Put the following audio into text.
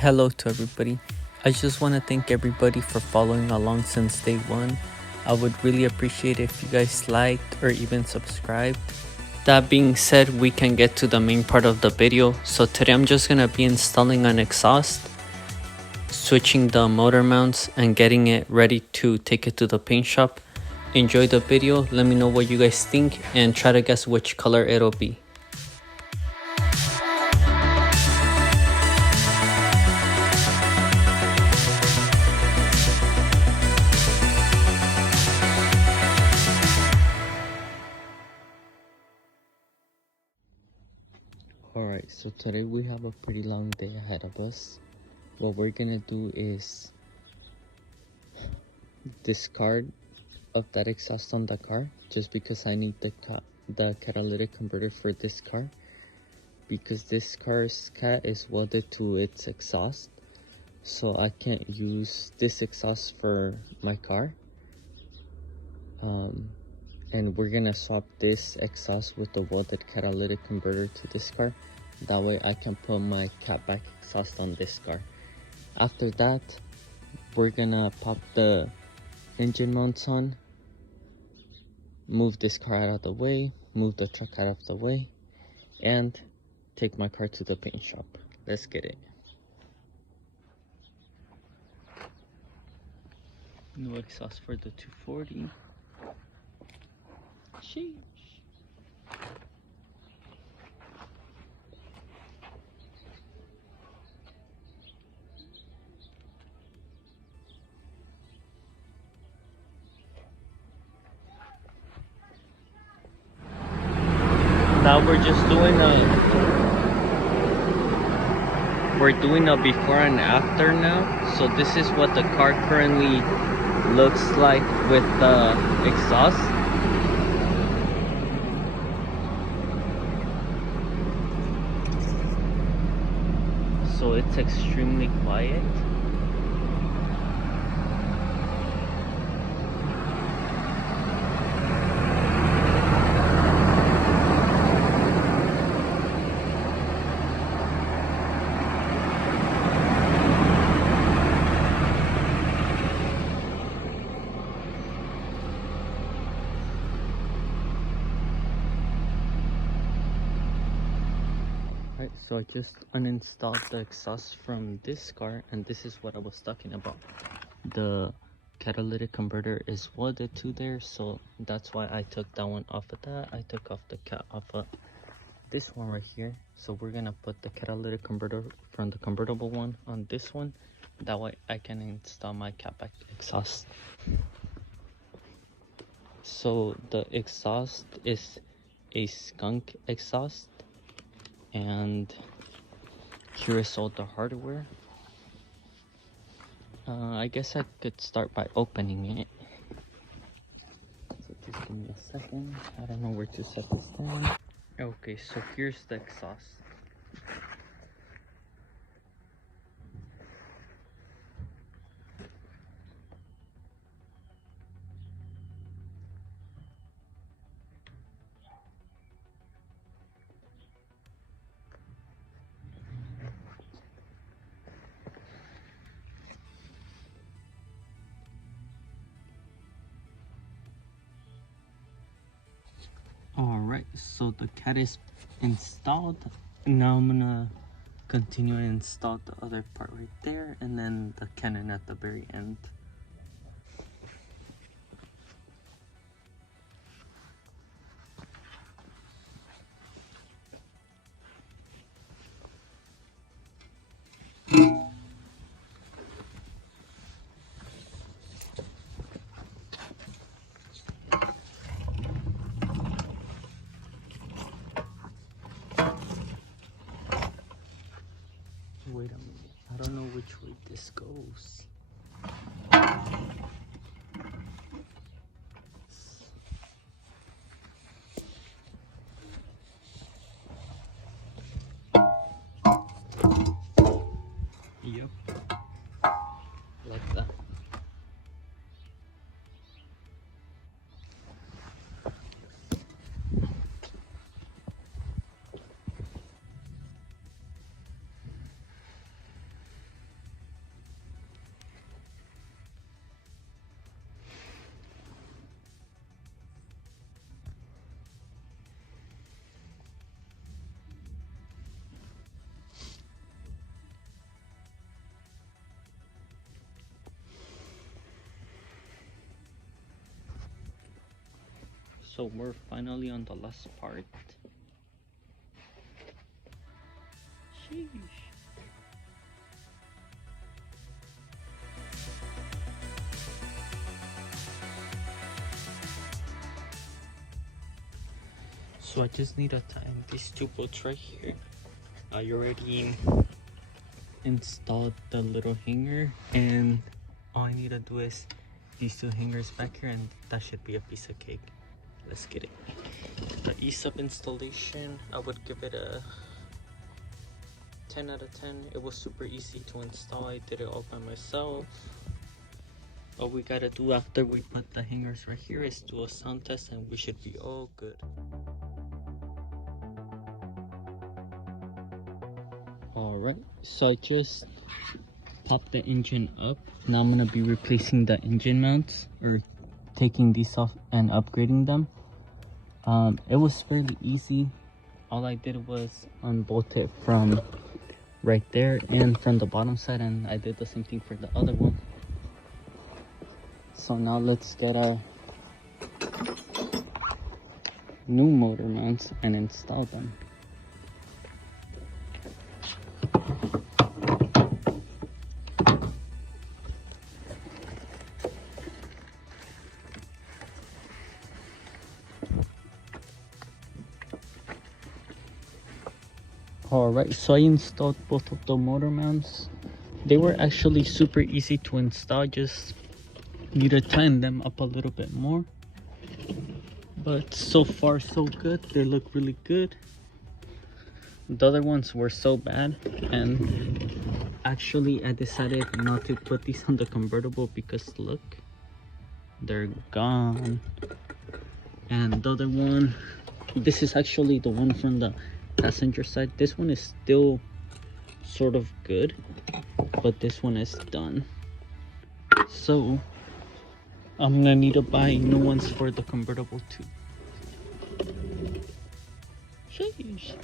Hello to everybody. I just want to thank everybody for following along since day one. I would really appreciate if you guys liked or even subscribed. That being said, we can get to the main part of the video. So today I'm just going to be installing an exhaust, switching the motor mounts, and getting it ready to take it to the paint shop. Enjoy the video, let me know what you guys think, and try to guess which color it'll be. Alright, so today we have a pretty long day ahead of us. What we're gonna do is discard of that exhaust on the car, just because I need the catalytic converter for this car, because this car's cat is welded to its exhaust, so I can't use this exhaust for my car. And we're gonna swap this exhaust with the welded catalytic converter to this car. That way I can put my catback exhaust on this car. After that, we're gonna pop the engine mounts on, move this car out of the way, move the truck out of the way, and take my car to the paint shop. Let's get it. New exhaust for the 240. Sheesh. Now we're just doing a before and after now. So this is what the car currently looks like with the exhaust. So it's extremely quiet. Right, so I just uninstalled the exhaust from this car, and this is what I was talking about. The catalytic converter is welded to there, so that's why I took that one off of that. I took off the cat off of this one right here. So we're gonna put the catalytic converter from the convertible one on this one. That way I can install my catback exhaust. So the exhaust is a skunk exhaust, and here is all the hardware. I guess I could start by opening it. So just give me a second. I don't know where to set this down. Okay, so here's the exhaust. Alright, so the cat is installed. Now I'm gonna continue to install the other part right there, and then the cannon at the very end. Wait a minute, I don't know which way this goes. Yep, like that. So we're finally on the last part. Sheesh. So I just need to tighten these two bolts right here. I already installed the little hanger, and all I need to do is these two hangers back here, and that should be a piece of cake. Let's get it. The E-sub installation, I would give it a 10 out of 10. It was super easy to install. I did it all by myself. All we gotta do after we put the hangers right here is do a sound test, and we should be all good. Alright, so I just popped the engine up. Now I'm gonna be replacing the engine mounts, or taking these off and upgrading them. It was fairly easy. All I did was unbolt it from right there and from the bottom side, and I did the same thing for the other one. So now let's get a new motor mounts and install them. Alright, so I installed both of the motor mounts. They were actually super easy to install, just need to tighten them up a little bit more. But so far so good, they look really good. The other ones were so bad, and actually I decided not to put these on the convertible because look, they're gone. And the other one, this is actually the one from the passenger side. This one is still sort of good, but this one is done. So I'm gonna need to buy new ones for the convertible too. Sheesh.